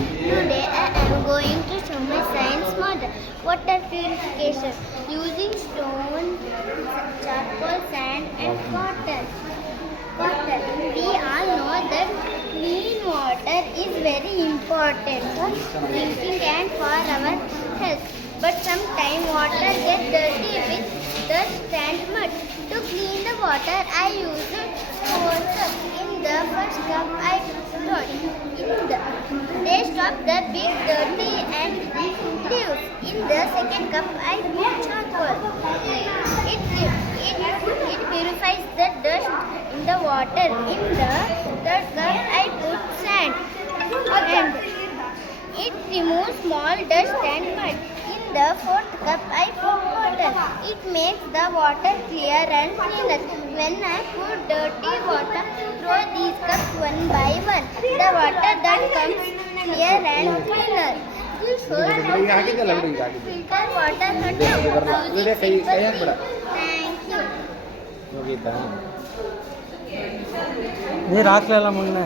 Today I am going to show my science model. Water purification using stone, charcoal, sand and water. We all know that clean water is very important for drinking and for our health. But sometimes water gets dirty with dust and mud. To clean the water, I used 4 cups. In the first cup, I poured in the taste of the big dirty and leaves. In the second cup, I put charcoal. It purifies the dust in the water. In the third cup, I put sand and it removes small dust and mud. In the fourth cup, I put water. It makes the water clear and cleaner. When I put dirty water through these cups one by one, the water that comes clear and cleaner. This shows how to filter water at home. Using simple. Thank you. ನೀರು ಹಾಕ್ಲಿಲ್ಲ ಮೊನ್ನೆ